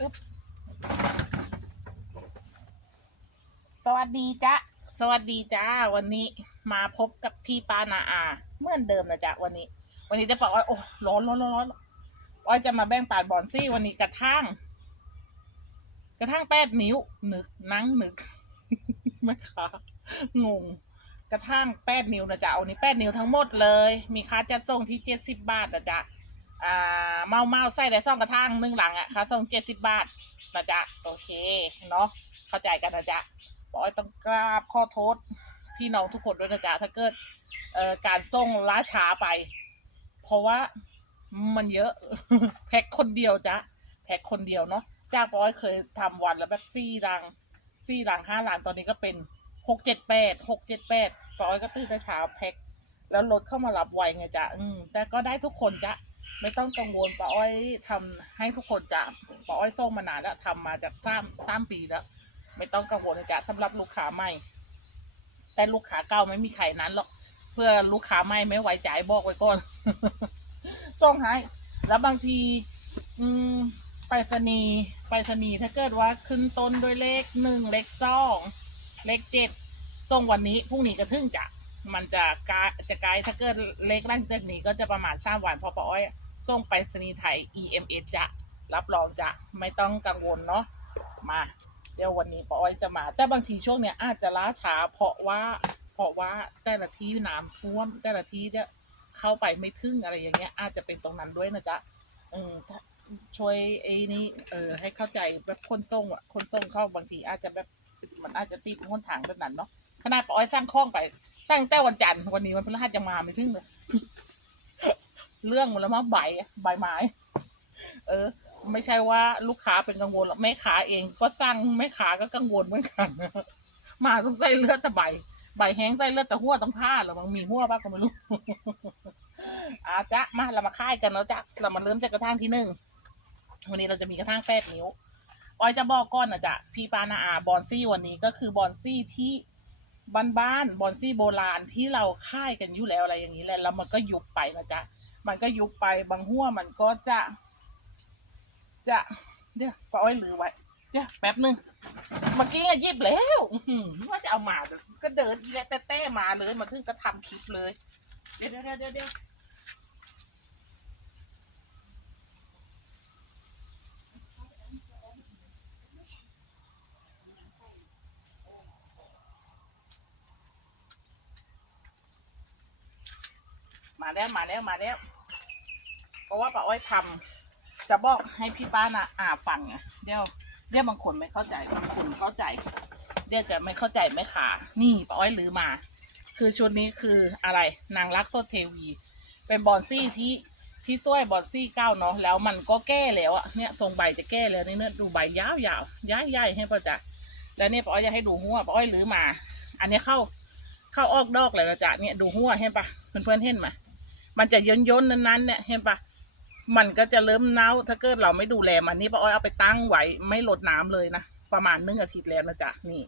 อึ๊บสวัสดีจ้ะสวัสดีจ้า วันนี้มาพบกับพี่ปานาอาเหมือนเดิมนะจ๊ะวันนี้ วันนี้จะบอกว่าโอ้ร้อนร้อนร้อนร้อนอ้อยจะมาแบ่งปาดบอนซี่ วันนี้กระทั่ง กระทั่งแปดนิ้วหนึกนั่งนึกไม่ค่ะงงกระทั่งแปดนิ้วนะจ๊ะวันนี้แปดนิ้วทั้งหมดเลย มีค่าจัดส่งที่เจ็ดสิบบาทนะจ๊ะ อ่าเมาเมาใส่ได้ซ่องกระทั่งหนึ่งหลังอะค่าส่งเจ็ดสิบบาทนะจ๊ะโอเคเนาะเข้าใจกันนะจ๊ะบอยต้องกราบขอโทษพี่น้องทุกคนด้วยนะจ๊ะถ้าเกิดเอ่อการส่งล้าช้าไป เพราะว่ามันเยอะแพ็คคนเดียวจ้ะแพ็คคนเดียวเนาะจ้าบอยเคยทำวันและแบบสี่ลังสี่ลังห้าลังตอนนี้ก็เป็นหกเจ็ดแปดหกเจ็ดแปดบอยก็ตื่นแต่เช้าแพ็คแล้วรถเข้ามารับไวไงจ๊ะอืมแต่ก็ได้ทุกคนจ้ะ ไม่ต้องกังวลป้าอ้อยทำให้ทุกคนจะป้าอ้อยส่งมานานแล้วทำมาจากสามสามปีแล้ว ไม่ต้องกังวลนะจ๊ะสำหรับลูกค้าใหม่ แต่ลูกค้าเก่าไม่มีใครนั้นหรอกเพื่อลูกค้าใหม่ไม่ไว้ใจบอกไว้ก่อนส่งให้แล้วบางที อืมไปรษณีย์ไปรษณีย์ถ้าเกิดว่าขึ้นต้นด้วยเลขหนึ่งเลขสองเลขเจ็ดส่งวันนี้พรุ่งนี้ก็ถึงจะมันจะกาจะไกลถ้าเกิดเล็กร่างจากนี้ก็จะประมาณสามวันพอปาอ้อย ส่งไปสนีไทย EMS จะรับรองจะไม่ต้องกังวลเนาะมา เดี๋ยววันนี้ปาอ้อยจะมา แต่บางทีช่วงเนี้ยอาจจะล้าช้าเพราะว่าเพราะว่าแต่ละที่น้ำท่วม แต่ละที่เนี่ยเข้าไปไม่ถึงอะไรอย่างเงี้ย อาจจะเป็นตรงนั้นด้วยนะจ๊ะอช่วยไอ้นี่เออให้เข้าใจแบบคนส่งอะคนส่งเข้าบางทีอาจจะแบบมันอาจจะตีเป็นคนทางแบบนั้นเนาะขนาดปาอ้อยสร้างคล้องไปสร้างแต่วันจันทร์วันนี้วันพฤหัสจะมาไม่ถึงเลย เรื่องมันแล้วมาใบใบไม้เออ ไม่ใช่ว่าลูกค้าเป็นกังวลหรอกแม่ค้าเองก็สร้างแม่ค้าก็กังวลเหมือนกันมาสงสัยเลือดแต่ใบ ใบแห้งไส้เลือดแต่หัวต้องผ้าหรือมันมีหัวบ้างก็ไม่รู้อาจ๊ะมาเรามาค่ายกันแล้วจ้ะเรามาเริ่มจากกระทั่งที่หนึ่งวันนี้เราจะมีกระทั่งแปดนิ้วออยจะบอกก่อนนะจ๊ะพี่ปานาอาบอนซี่วันนี้ก็คือบอนซี่ที่บ้านๆบอนซี่โบราณที่เราค่ายกันอยู่แล้วอะไรอย่างนี้แหละแล้วมันก็ยุบไปนะจ๊ะ มันก็ยุบไปบางหัวมันก็จะ จะเดี๋ยวปล่อยหรือไว้เดี๋ยวแป๊บหนึ่งเมื่อกี้อะยิบแล้วว่าจะเอามาก็เดินอีแล้แต่แต่มาเลยมาถึงก็ทำคลิปเลย เดี๋ยวเดี๋ยวเดี๋ยว มาแล้วมาแล้วมาแล้ว เพราะว่าป้าอ้อยทำจะบอกให้พี่ป้านะอ่าฟังไงเดี๋ยวเดี๋ยวบางคนไม่เข้าใจบางคนเข้าใจ เดี๋ยวจะไม่เข้าใจไม่ขานี่ป้าอ้อยลือมา คือชุดนี้คืออะไรนางรักโซเทวี เป็นบอนซี่ที่ที่ช่วยบอนซี่เก้าเนาะแล้วมันก็แก้แล้วอะเนี่ยทรงใบจะแก้แล้วนี่เนี่ยดูใบยาวๆย้ายใหญ่ให้ป้าจ๊ะแล้วเนี่ยป้าอ้อยจะให้ดูหัวป้าอ้อยลือมา อันนี้เข้าเข้าออกดอกเลยนะจ๊ะเนี่ยดูหัวเห็นปะเพื่อนๆเห็นไหม มันจะย้นย้นๆนั้นๆเนี่ยเห็นปะมันก็จะเริ่มเน่าถ้าเกิดเราไม่ดูแลมันนี่ป้าอ้อยเอาไปตั้งไว้ไม่ลดน้ำเลยนะประมาณหนึ่งอาทิตย์แล้วนะจ๊ะนี่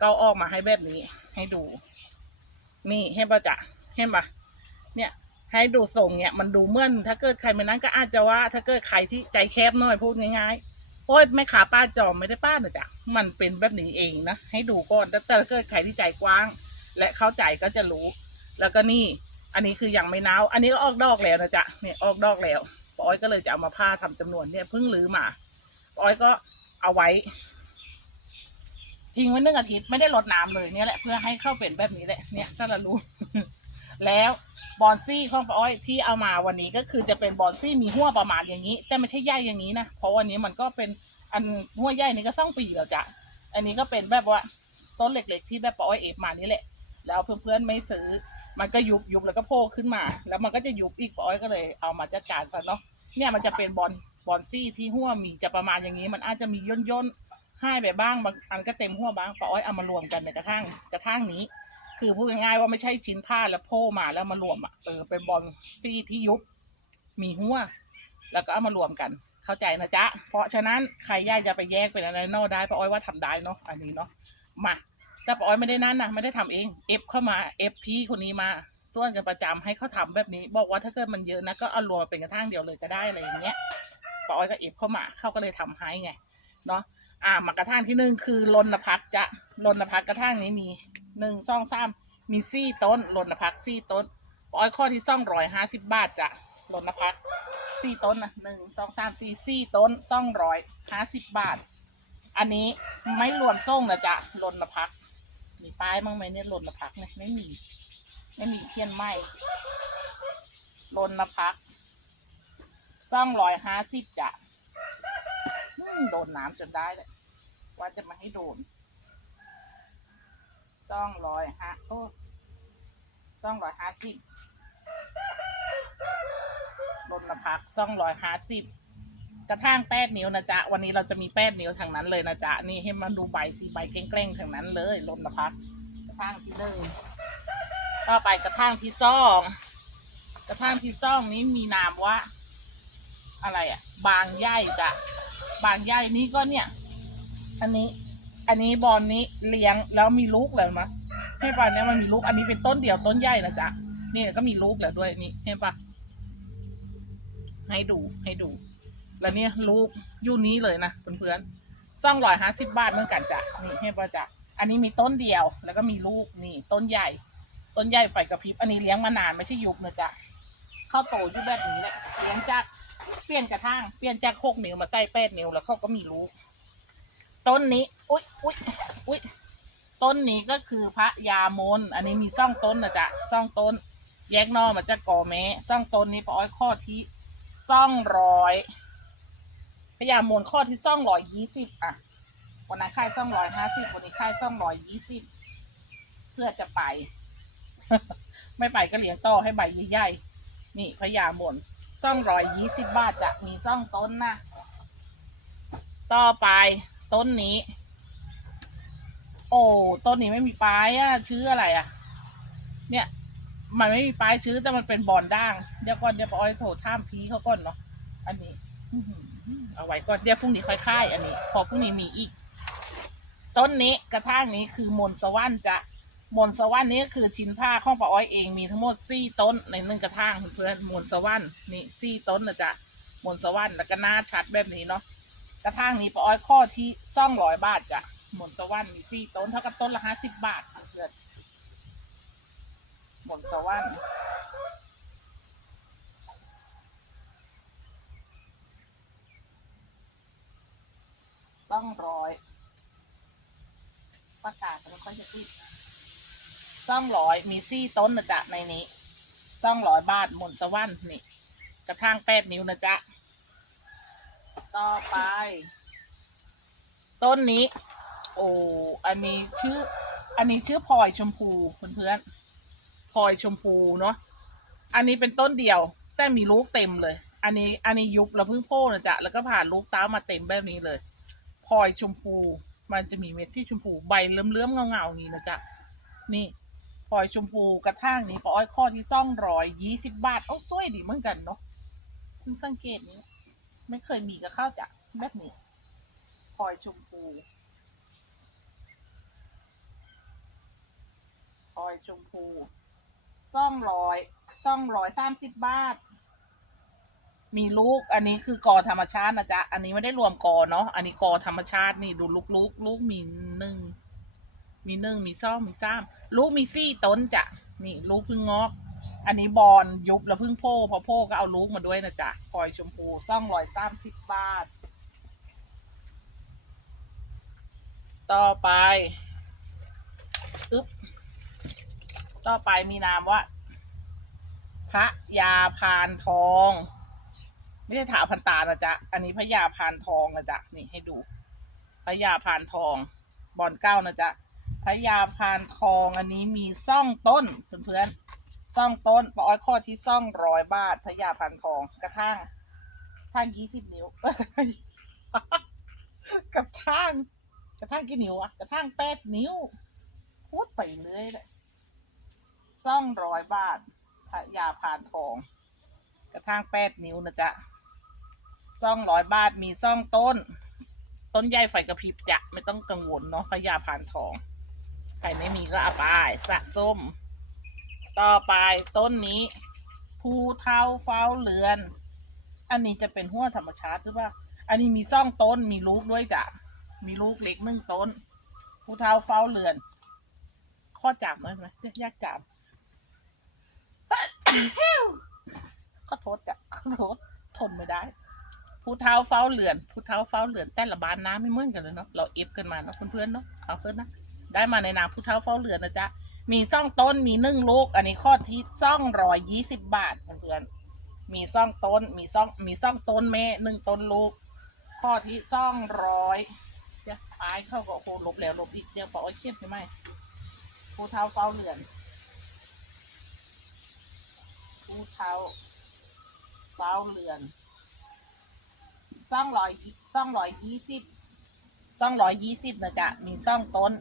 ก็ออกมาให้แบบนี้ ให้ดู นี่เห็นปะจ๊ะเห็นปะเนี่ยให้ดูทรงเนี่ยมันดูเมื่อนถ้าเกิดใครไม่นั้นก็อาจจะว่า ถ้าเกิดใครที่ใจแคบหน่อยพูดง่ายๆโอ้ยไม่ขาป้าจอมไม่ได้ป้านะจ๊ะมันเป็นแบบนี้เองนะให้ดูก่อนแต่ถ้าเกิดใครที่ใจกว้าง และเข้าใจก็จะรู้ แล้วก็นี่ อันนี้คือยังไม่เน่าอันนี้ก็ออกดอกแล้วนะจ๊ะเนี่ยออกดอกแล้วปออยก็เลยจะเอามาผ้าทำจำนวนเนี่ยเพิ่งรื้อมาปออยก็เอาไว้ ทิ้งไว้หนึ่งอาทิตย์ไม่ได้รดน้ำเลยเนี่ยแหละเพื่อให้เข้าเป็นแบบนี้แหละเนี่ยก็ละรู้แล้วบอนซี่ของปาอ้อยที่เอามาวันนี้ก็คือจะเป็นบอนซี่มีหัวประมาณอย่างนี้ แต่ไม่ใช่ใหญ่อย่างนี้นะเพราะวันนี้มันก็เป็นอันหัวใหญ่นี่ก็ส่องปีแล้วจ้ะอันนี้ก็เป็นแบบว่าต้นเล็ก ๆ ที่แบบปาอ้อยเอฟมานี่แหละ แล้วเพื่อนๆไม่ซื้อ มันก็ยุบยุบแล้วก็โผล่ขึ้นมา แล้วมันก็จะยุบอีกปอ้อยก็เลยเอามาจัดการซะเนาะเนี่ยมันจะเป็นบอลบอลซี่ที่หัวมีจะประมาณอย่างนี้ มันอาจจะมีย่นย่นๆให้ไปบ้างบางอันก็เต็มหัวบ้างปอ้อยเอามารวมกันในกระทั่งกระทั่งนี้ คือพูดง่ายๆว่าไม่ใช่ชิ้นผ้าแล้วโผล่มาแล้วมารวมอะเออเป็นบอลซี่ที่ยุบมีหัวแล้วก็เอามารวมกันเข้าใจนะจ๊ะ เพราะฉะนั้นใครอยากจะไปแยกเป็นอะไรนอกได้ป้าอ้อยว่าทำได้เนาะอันนี้เนาะมา แต่ป้าอ้อยไม่ได้นั่นนะไม่ได้ทำเองเอฟเข้ามาเอฟพี่คนนี้มาส่วนกันประจำให้เขาทำแบบนี้ บอกว่าถ้าเกิดมันเยอะนะก็เอารวมมาเป็นกระทั่งเดียวเลยก็ได้อะไรอย่างเงี้ยป้าอ้อยก็เอฟเข้ามาเขาก็เลยทำให้ไงเนาะอ่ามากระทั่งที่หนึ่งคือรณพักจะรณพักกระทั่งนี้มีหนึ่งสองสามมีซี่ต้นรณพักซี่ต้นปอยข้อที่ซ่องร้อยห้าสิบบาทจะรณพักซี่ต้นนะหนึ่งสองสามสี่ซี่ต้นซ่องร้อยห้าสิบบาท อันนี้ไม่รวมส่งนะจ๊ะรณพัก มีป้ายมั้งไหมเนี่ยรณพักเนี่ยไม่มี ไม่มีเทียนไหมรณพักซ่องร้อยห้าสิบจ้ะโดนน้ำจนได้เลยว่าจะมาให้โดนซ่องร้อยห้าโอ้ซ่องร้อยห้าสิบรณพักซ่องร้อยห้าสิบ กระทั่งแปดนิ้วนะจ๊ะ วันนี้เราจะมีแปดนิ้วทางนั้นเลยนะจ๊ะ นี่ให้มันดูใบสีใบแกล้งๆทางนั้นเลยลนนะพักระทั่งที่หนึ่งต่อไปกระทั่งที่สองกระทั่งที่สองนี้มีนามว่า อะไรอะบางใหญ่จ้ะบางใหญ่นี้ก็เนี่ย อันนี้ อันนี้บอลนี้เลี้ยงแล้วมีลูกเลยมะให้ปะเนี่ยมันมีลูกอันนี้เป็นต้นเดียวต้นใหญ่นะจ๊ะนี่ก็มีลูกแล้วด้วยนี่เห็นปะให้ดูให้ดู แล้วเนี่ยลูกยู่นี้เลยนะเพื่อนๆซ่องร้อยห้าสิบบาทเหมือนกันจ้ะนี่ให้ป่ะจ้ะอันนี้มีต้นเดียวแล้วก็มีลูกนี่ต้นใหญ่ ต้นใหญ่ไฟกระพริบอันนี้เลี้ยงมานานไม่ใช่ยุบนะจ๊ะเข้าโตอยู่แบบนี้แหละเลี้ยงจากเปลี่ยนกระทั่งเปลี่ยนจากหกนิ้วมาใส่แปดนิ้วแล้วเขาก็มีลูกต้นนี้อุ้ยอุ้ยอุ้ยต้นนี้ก็คือพระยามน อันนี้มีซ่องต้นนะจ๊ะซ่องต้น แยกนอมาจากกอแม้ซ่องต้นนี้ปออ้อยข้อที่ซ่องร้อย พยายามมนข้อที่ซ่องร้อยยี่สิบอะวันนั้นค่ายซ่องร้อยห้าสิบวันนี้ค่ายซ่องร้อยยี่สิบเพื่อจะไป ไม่ไปก็เลี้ยงต่อให้ใบใหญ่ๆนี่พยายามมนซ่องร้อยยี่สิบบาทจะมีซ่องต้นนะต่อไปต้นนี้ โอ้ต้นนี้ไม่มีปลายอะชื่ออะไรอะเนี่ยมันไม่มีปลายชื่อแต่มันเป็นบอนด่าง เดี๋ยวก่อนเดี๋ยวปออ้อยโทรท่ามพีเขาก่อนเนาะอันนี้อื เอาไว้ก่อนเดี๋ยวพรุ่งนี้ค่อยค่ายอันนี้ พอพรุ่งนี้มีอีก ต้นนี้กระทั่งนี้คือมนสวรรค์จะมนสวรรค์นี้ก็คือชิ้นผ้าข้องป้าอ้อยเองมีทั้งหมดสี่ต้นในหนึ่งกระทั่งเพื่อนมนสวรรค์นี่สี่ต้นนะจ๊ะมนสวรรค์แล้วก็หน้าชัดแบบนี้เนาะกระทั่งนี้ป้าอ้อยข้อที่ซ่องร้อยบาทจ้ะมนสวรรค์มีสี่ต้นเท่ากับต้นละห้าสิบบาทเพื่อนมนสวรรค์ ต้องร้อยประกาศมันค่อยจะติดซ่องร้อยมีซี่ต้นนะจ๊ะในนี้ซ่องร้อยบาทหมุนสวรรค์นี่ กระทั่งแปดนิ้วนะจ๊ะ ต่อไป ต้นนี้ โอ้อันนี้ชื่อ อันนี้ชื่อพลอยชมพูเพื่อนๆพลอยชมพูเนาะอันนี้เป็นต้นเดียว แต่มีลูกเต็มเลย อันนี้ อันนี้ยุบแล้วเพิ่งโพ่นะจ๊ะ แล้วก็ผ่านลูกเต้ามาเต็มแบบนี้เลย อยชมพู มันจะมีเม็ดที่ชมพูใบเลื่อมๆเงาๆอย่างนี้นะจ๊ะนี่พลอยชมพูกระทั่งนี้ปออ้อยข้อที่ซ่องร้อยยี่สิบบาทเอาสวยดีเหมือนกันเนาะเพิ่งสังเกตนี้ ไม่เคยมีกับข้าวจ้ะแบบนี้พลอยชมพูพลอยชมพูซ่องร้อยซ่องร้อยสามสิบบาท มีลูกอันนี้คือกอธรรมชาตินะจ๊ะ อันนี้ไม่ได้รวมกอเนาะ อันนี้กอธรรมชาตินี่ดูลูกลูกลูกมีหนึ่ง มีหนึ่งมีสองมีสามลูกมีสี่ต้นจ้ะ นี่ลูกเพึ่งงอก อันนี้บอลยุบแล้วเพึ่งโพพอโพก็เอาลูกมาด้วยนะจ๊ะพลอยชมพูซ่องร้อยสามสิบบาท ต่อไป อึ๊บ ต่อไปมีนามว่า พระยาพานทอง ไม่ใช่ถาพันตานะจ๊ะ อันนี้พระยาพานทองนะจ๊ะ นี่ให้ดูพระยาพานทอง บอลเก้านะจ๊ะพระยาพานทองอันนี้มีซ่องต้นเพื่อนๆซ่องต้นปอ้อยข้อที่ซ่องร้อยบาทพระยาพานทองกระทั่งทางยี่สิบนิ้วกระทั่งกระทั่งกี่นิ้วอะกระทั่งแปดนิ้วพูดไปเรื่อยเลยซ่องร้อยบาทพระยาพานทอง กระทั่งแปดนิ้วนะจ๊ะ ซ่องร้อยบาทมีซ่องต้น ต้นใหญ่ไฟกระพริบจะไม่ต้องกังวลเนาะพญาพานทอง ใครไม่มีก็เอาไปสะส้ม ต่อไปต้นนี้ภูเทาเฝ้าเรือน อันนี้จะเป็นหัวธรรมชาติหรือเปล่า อันนี้มีซ่องต้นมีลูกด้วยจ้ะมีลูกเล็กหนึ่งต้นผู้เทาเฝ้าเรือน ข้อจับไหมไหมยากจับก็โทษจ้ะขอโทษทนไม่ได้ ผู้เท้าเฝ้าเรือนผู้เท้าเฝ้าเรือนแต่ละบ้านน้ำไม่เหมือนกันเลยเนาะเราเอฟกันมาเนาะเพื่อนๆเนาะเอาเพื่อนนะได้มาในนามผู้เท้าเฝ้าเรือนนะจ๊ะมีซ่องต้นมีนึ่งลูก อันนี้ข้อที่ซ่องร้อยยี่สิบบาทเพื่อนๆมีซ่องต้นมีซ่องมีซ่องต้นแม่หนึ่งต้นลูก ข้อที่ซ่องร้อยเดี๋ยวปลายเข้าก็โอ้โหลบแล้วลบอีกเดี๋ยวปอไอ้เขียนใช่ไหมผู้เท้าเฝ้าเรือนผู้เท้าเฝ้าเรือน ซ่องร้อยซ่องร้อยยี่สิบซ่องร้อยยี่สิบนะจ๊ะมีซ่องต้น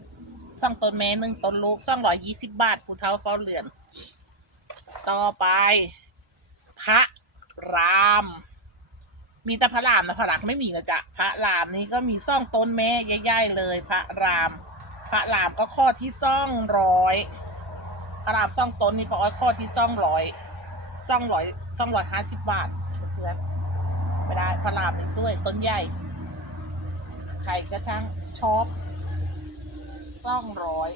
ซ่องต้นแม่หนึ่งต้นลูกซ่องร้อยยี่สิบบาทผู้เท้าเฝ้าเรือน ต่อไป พระราม มีแต่พระรามนะพระรักไม่มีนะจ๊ะพระรามนี่ก็มีซ่องต้นแม่ใหญ่ๆเลย พระราม พระรามก็ข้อที่ซ่องร้อยพระรามซ่องต้นนี่พอข้อที่ซ่องร้อยซ่องร้อยซ่องร้อยห้าสิบบาทเพื่อน ไม่ได้พระรามนี่ด้วยต้นใหญ่ ใครก็ช่างชอบซ่องร้อย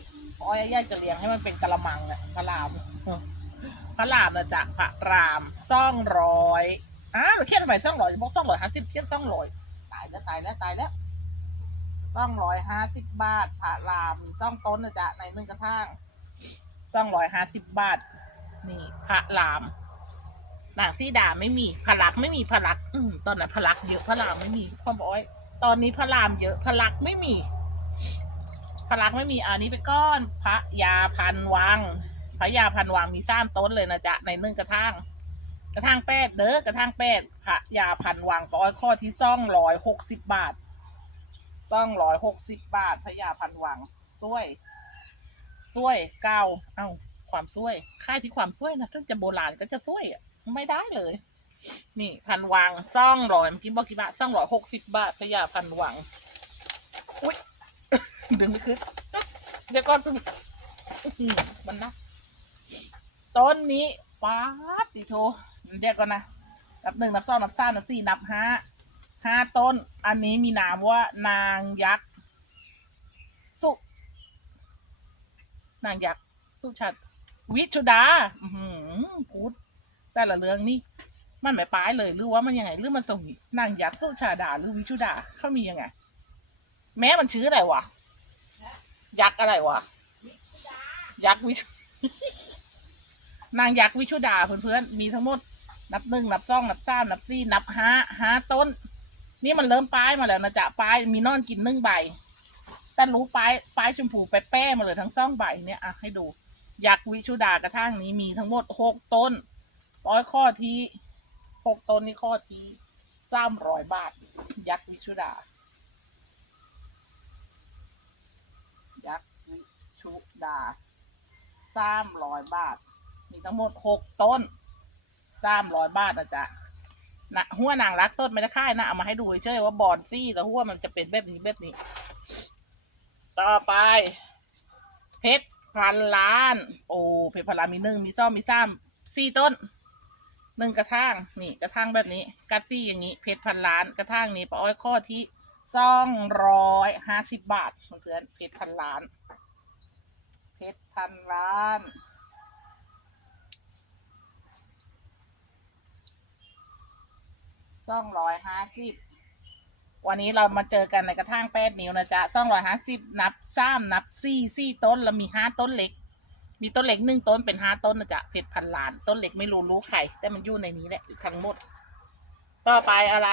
อ้อยย่าจะเลี้ยงให้มันเป็นกะละมังเนี่ยพระรามพระรามนะจ๊ะพระรามซ่องร้อยอ้าวเขียนทำไมซ่องร้อยบอกซ่องร้อยห้าสิบเขียนซ่องร้อยตายแล้วตายแล้วตายแล้วซ่องร้อยห้าสิบบาทพระรามมีซ่องต้นนะจ๊ะในนึ่งกระทั่งซ่องร้อยห้าสิบบาท นี่พระราม นางซีดาไม่มีพลักไม่มีพลัก อืมตอนนั้นพลักเยอะพระรามไม่มีพ่อบอกว่าตอนนี้พระรามเยอะพลักไม่มีพลักไม่มีอันนี้ไปก้อน พระยาพันวัง พระยาพันวังมีสร้ามต้นเลยนะจ๊ะในนึ่งกระทั่งกระทั่งแปดเด้อกระทั่งแปดพระยาพันวังปอยข้อที่ซ่องร้อยหกสิบบาทซ่องร้อยหกสิบบาทพระยาพันวังซ้วยซ้วยเก้าเอ้าความซ้วยค่ายที่ความซ้วยนะถ้าจะโบราณก็จะซ้วยอะ ไม่ได้เลย นี่พันวังซ่องร้อยเมื่อกี้บอกกี่บาทซ่องร้อยหกสิบบาทพญาพันวัง อุ้ยดึงไม่ขึ้นเดี๋ยวก่อนมันนะต้นนี้ป้าติโทเดี๋ยวก่อนนะนับหนึ่งนับสองนับสามนับสี่นับห้าห้าต้น อันนี้มีนามว่านางยักษ์สุนางยักษ์สุชัดวิชุดา อื แต่ละเรื่องนี่มันไม่ป้ายเลยหรือว่ามันยังไงหรือมันส่งนางยักษ์สุชาดาหรือวิชุดาเขามียังไง แม้มันชื่ออะไรวะยักษ์อะไรวะยักษ์วิชุนางยักษ์วิชุดาเพื่อนๆมีทั้งหมด นับหนึ่งนับสองนับสามนับสี่นับห้าห้าต้น นี่มันเริ่มป้ายมาแล้วนะจ๊ะป้ายมีนอนกินนึ่งใบแต่รู้ป้ายป้ายชมพูแป๊ะๆมาเลยทั้งสองใบเนี่ยอะให้ดูยักษ์วิชุดากระทั่งนี้มีทั้งหมดหกต้น ร้อยข้อที่หกต้นนี่ข้อที่สามร้อยบาท ยักษ์วิชุดา ยักษ์วิชุดาสามร้อยบาท มีทั้งหมดหกต้นสามร้อยบาทนะจ๊ะนะหัวนางรักต้นไม่ได้ค่ายนะ เอามาให้ดูเฉยว่าบอนซี่แล้วหัวมันจะเป็นแบบนี้แบบนี้ ต่อไป เพชรพันล้าน โอ้เพชรพันล้านมีหนึ่งมีซ่อมมีซ้ำสี่ต้น หนึ่งกระทั่งนี่กระทั่งแบบนี้ กัดซี่อย่างนี้ เพชรพันล้านกระทั่งนี้ปาอ้อยข้อที่สองร้อยห้าสิบบาทเพื่อนเพชรพันล้าน เพชรพันล้านสองร้อยห้าสิบวันนี้เรามาเจอกันในกระทั่งแปดนิ้วนะจ๊ะสองร้อยห้าสิบนับสามนับสี่สี่ต้นแล้วมีห้าต้นเล็ก มีต้นเล็กหนึ่งต้นเป็นห้าต้นนะจ๊ะเพชรพันล้าน ต้นเล็กไม่รู้รู้ไข่แต่มันอยู่ในนี้แหละทั้งหมด ต่อไปอะไร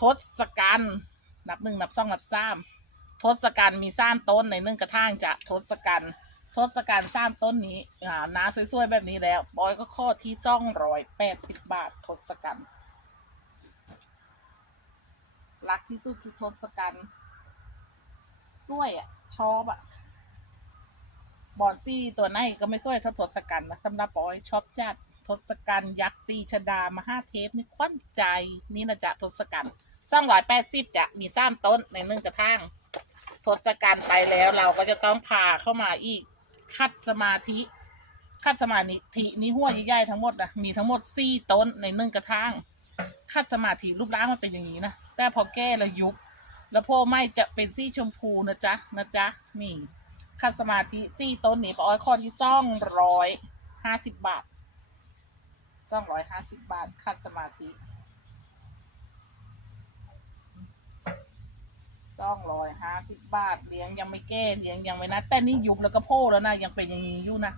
ทศกัณฐ์นับหนึ่งนับสองนับสามทศกัณฐ์มีสามต้นในหนึ่งกระทั่งจะทศกัณฐ์ทศกัณฐ์สามต้นนี้อ่านาสวยๆแบบนี้แล้ว บอยก็ข้อที่สองร้อยแปดสิบบาททศกัณฐ์รักที่สุดคือทศกัณฐ์สวยอะ ชอบอะ บอนซี่ตัวไหนก็ไม่สวยเท่าทศกัณฐ์นะสำหรับบอยชอบจัดทศกัณฐ์ยักษ์ตีชดามห้าเทพนี่ควันใจนี่นะจ๊ะทศกัณฐ์สองร้อยแปดสิบจะมีสามต้นในหนึ่งกระทั่งทศกัณฐ์ไปแล้วเราก็จะต้องพาเข้ามาอีกคัดสมาธิ คัดสมาธินี้หัวใหญ่ๆทั้งหมดนะมีทั้งหมดสี่ต้นในหนึ่งกระทั่งคัดสมาธิรูปร่างมันเป็นอย่างนี้นะแต่พอแก้แล้วยุบแล้วโพไม่จะเป็นสีชมพูนะจ๊ะนะจ๊ะนี่ คัดสมาธิซี่ต้นนี้ปออยคอที่ซ่องร้อยห้าสิบบาทซ่องร้อยห้าสิบบาท คัดสมาธิซ่องร้อยห้าสิบบาทเลี้ยงยังไม่แก้เลี้ยงยังไม่นะแต่นี่ยุบแล้วก็โพแล้วนะยังเป็นอย่างนี้อยู่นะ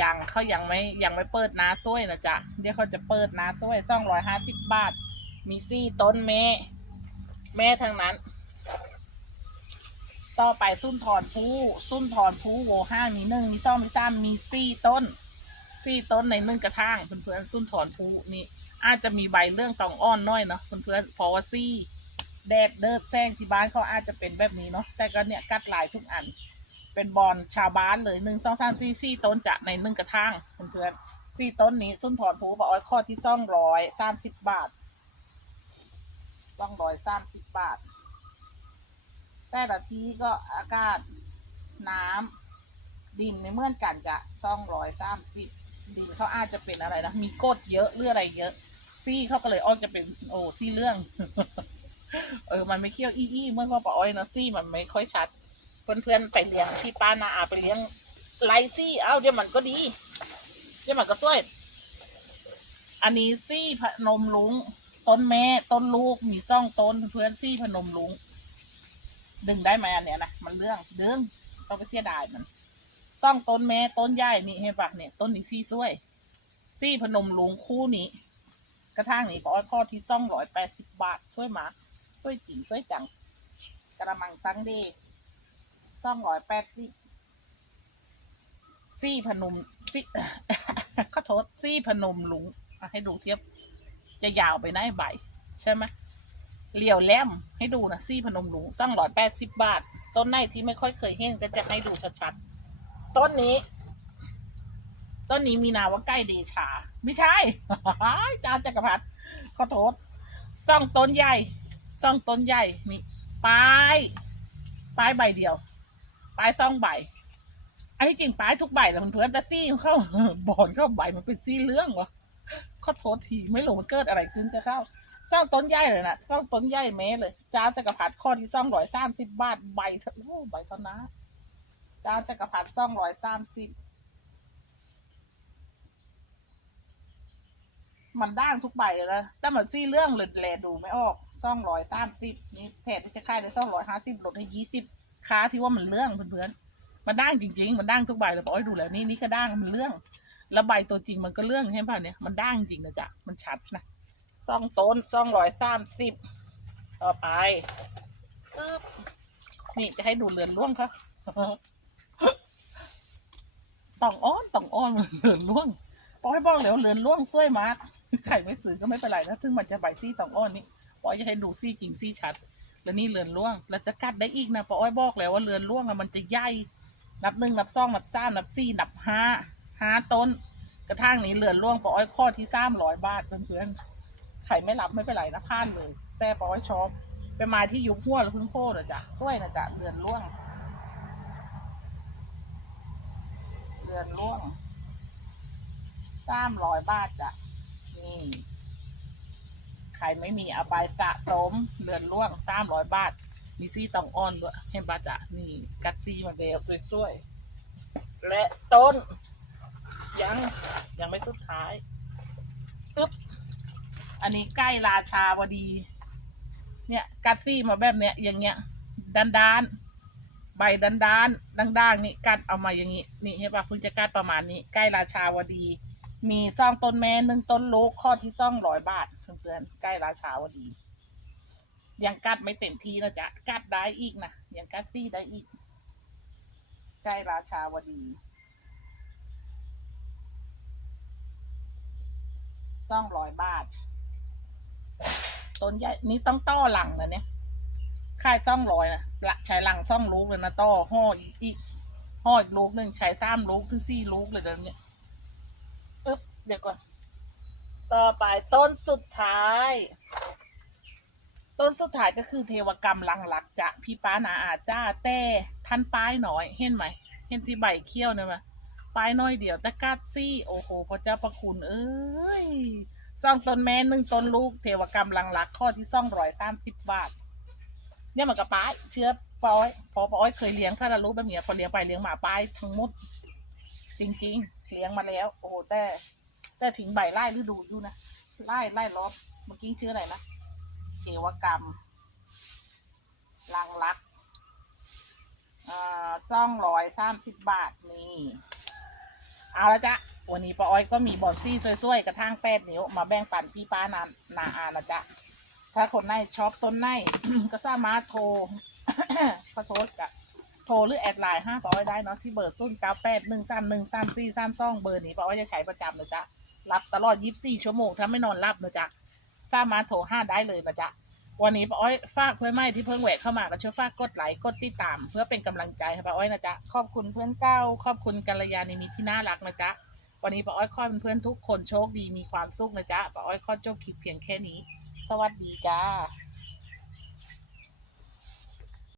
ยังเขายังไม่ยังไม่เปิดน้าซ้วยนะจ๊ะเดี๋ยวเขาจะเปิดน้าซ้วยซ่องร้อยห้าสิบบาท มีซี่ต้นแม่ แม่ทั้งนั้น ต่อไปสุนทรภูสุนทรภูโวห้ามีหนึ่งมีสองมีสามมีสี่ต้นสี่ต้นในหนึ่งกระถางเพื่อนๆสุนทรภูนี่อาจจะมีใบเรื่องตองอ้อนน้อยเนาะเพื่อนๆเพราะว่าซี่แดดเดิดแซงที่บ้านเขาอาจจะเป็นแบบนี้เนาะแต่ก็เนี่ยกัดลายทุกอัน เป็นบอลชาวบ้านเลยหนึ่งสองสามสี่สี่ต้นจะในหนึ่งกระถางเพื่อนๆสี่ต้นนี้สุนทรภูบอกว่าข้อที่ซ่องร้อยสามสิบบาทซ่องร้อยสามสิบบาท แต่ละทีก็อากาศน้ำดินไม่เหมือนกันจะต้องร้อยสามสิบดินเขาอาจจะเป็นอะไรนะมีกรดเยอะหรืออะไรเยอะ ซี่เขาก็เลยออกจะเป็นโอ้ซี่เรื่อง เออ มันไม่เคี้ยวอี้อี้เมื่อก็ปะอ้อยนะซี่มันไม่ค่อยชัด เพื่อนๆไปเลี้ยงที่ป้านาอาไปเลี้ยงไลซี่เอ้าเดี๋ยวมันก็ดี เดี๋ยวมันก็สวย อันนี้ซี่พนมลุงต้นแม่ต้นลูกมีซ่องต้นเพื่อนซี่พนมลุง ดึงได้ไหมอันเนี้ยนะมันเรื่องดึงต้องไปเสียดายมัน ต้องต้นแม่ต้นใหญ่นี่เห็นปะเนี่ยต้นนี้ซี่ซ้วย ซี่พนมลุงคู่นี้ กระทั่งนี้ปออยข้อที่ซ่องร้อยแปดสิบบาทช่วยมาช่วยจริงช่วยจังกระมังตั้งเดซ่องร้อยแปดสิบซี่พนมซี่ขอโทษซี่พนมลุงให้ดูเทียบจะยาวไปไหนใบ ใช่ไหม เหลี่ยวแหลมให้ดูนะซี่พนมหลวงตั้งร้อยแปดสิบบาท ต้นไหนที่ไม่ค่อยเคยเห็นก็จะให้ดูชัดๆ ต้นนี้ ต้นนี้มีนาว่าใกล้เดชา ไม่ใช่จานจักรพรรดิขอโทษซ่องต้นใหญ่ซ่องต้นใหญ่นี่ปลายปลายใบเดียวปลายซ่องใบอันนี้จริงปลายทุกใบแหละเพื่อนแต่ซี่เข้าบอนเข้าใบมันเป็นซี่เรื่องวะขอโทษทีไม่รู้มันเกิดอะไรขึ้นจะเข้า สร้างต้นใหญ่เลยนะสร้างต้นใหญ่เมเลยจ้าจักรพรรดิข้อที่สองร้อยสามสิบบาทใบถอะโอ้ใบเท่านะจ้าจักรพรรดิสองร้อยสามสิบมันด่างทุกใบเลยนะแต่มันซี่เรื่องเลยแลดูไม่ออกสองร้อยสามสิบนี่แทนที่จะขายได้สองร้อยห้าสิบลดให้ยี่สิบค้าที่ว่ามันเรื่องเพื่อนๆมันด่างจริง ๆ มันด่างทุกใบเลยบอกให้ดูแล้วนี่นี่ก็ด่างมันเรื่องแล้วใบตัวจริงมันก็เรื่องใช่ป่ะเนี่ยมันด่างจริงนะจ๊ะมันชัดนะ ซ่องต้นซ่องร้อยสามสิบต่อไปอึ๊บนี่จะให้ดูเรือนร่วงครับต่องอ้อนต่องอ้อนเรือนร่วงปอยบอกแล้วเรือนร่วงสวยมากใครไม่ซื้อก็ไม่เป็นไรนะถึงมันจะใบซี่ต่องอ้อนนี่ปอยจะให้ดูซี่จริงซี่ชัด แล้วนี่เรือนร่วงแล้วจะกัดได้อีกนะปอยบอกแล้วว่าเรือนร่วงอะมันจะใหญ่นับหนึ่งนับสองนับสามนับสี่นับห้าห้าต้น กระทั่งนี้เรือนร่วงปอยข้อที่สามร้อยบาทเพื่อนๆ ใครไม่รับไม่เป็นไรนะพลาดเลย แต่ปอยชอบเป็นม้ที่ยุบหัวแล้วพึ่งโค่นะจ๊ะช่วยนะจ๊ะเรือนร่วงเรือนร่วงสามร้อยบาทจ้ะนี่ใครไม่มีเอาไปสะสมเรือนร่วงสามร้อยบาท มีซี่ตองอ้อนด้วยให้บาจ๊ะนี่กัดซี่มาเดียวสวยๆและต้น ยังยังไม่สุดท้ายอึ๊บ อันนี้ใกล้ราชาวดี เนี่ยกัดซี่มาแบบเนี้ยอย่างเงี้ยดันดานๆใบดันดานๆด่างๆนี่กัดเอามาอย่างงี้นี่ใช่ปะคุณจะกัดประมาณนี้ใกล้ราชาวดี มีซ่องต้นแม่หนึ่งต้นลูกข้อที่ซ่องร้อยบาทเพื่อนๆใกล้ราชาวดี ยังกัดไม่เต็มทีนะจ๊ะกัดได้อีกนะยังกัดซี่ได้อีก ใกล้ราชาวดีซ่องร้อยบาท ต้นใหญ่นี่ต้องต้อหลังนะเนี่ยค่ายซ่องร้อยนะละใช้หลังซ่องลูกเลยนะต้อห่ออีกห่ออีกลูกหนึ่งใช้สามลูกถึงสี่ลูกเลยนะเนี่ยอึ๊บเดี๋ยวก่อน ต่อไปต้นสุดท้าย ต้นสุดท้ายก็คือเทวกรรมลังหลักจะพี่ป้านาอาจ้าแต่ท่านป้ายหน่อยเห็นไหมเห็นที่ใบเขี้ยวเนี่ยไหมปลายน้อยเดียวแต่กัดซี่โอ้โหพระเจ้าประคุณเอ้ย ซ่องต้นแม่หนึ่งต้นลูกเทวกรรมลังรักข้อที่ซ่องร้อยสามสิบบาท เนี่ยมันกับป้ายเชื้อปอยพอปอยเคยเลี้ยงถ้าเรารู้แบบเนี้ยพอเลี้ยงไปเลี้ยงหมาป้ายทั้งหมดจริง ๆ เลี้ยงมาแล้ว โอ้โหแต่แต่ทิ้งใบไล่ฤดูอยู่นะไล่ไล่รอบเมื่อกี้ชื่ออะไรนะเทวกรรมลังรักอ่าซ่องร้อยสามสิบบาทนี่ เอาละจ๊ะ วันนี้ป้าอ้อยก็มีบอนซี่สวยๆกระทั่งแปดนิ้วมาแบ่งปันพี่ป้านานนาอานะจ๊ะถ้าคนไหนชอบต้นไหนก็สามารถโทรขอโทษกะโทรหรือแอดไลน์ห้าป้าอ้อยได้เนาะที่เบอร์ศูนย์เก้าแปดหนึ่งสามหนึ่งสามสี่สามสองเบอร์นี้ป้าอ้อยจะใช้ประจำนะจ๊ะรับตลอดยี่สิบสี่ชั่วโมงถ้าไม่นอนรับนะจ๊ะสามารถโทรห้าได้เลยนะจ๊ะวันนี้ป้าอ้อยฝากเพื่อนใหม่ที่เพิ่งแหวกเข้ามาก็ช่วยฝากกดไลค์กดติดตาม เพื่อเป็นกำลังใจให้ป้าอ้อยนะจ๊ะขอบคุณเพื่อนเก้าขอบคุณกัลยาณมิตรที่น่ารักนะจ๊ะ วันนี้ป้าอ้อยขอเป็นเพื่อนทุกคนโชคดีมีความสุขนะจ๊ะป้าอ้อยขอจบคลิปเพียงแค่นี้ สวัสดีจ้า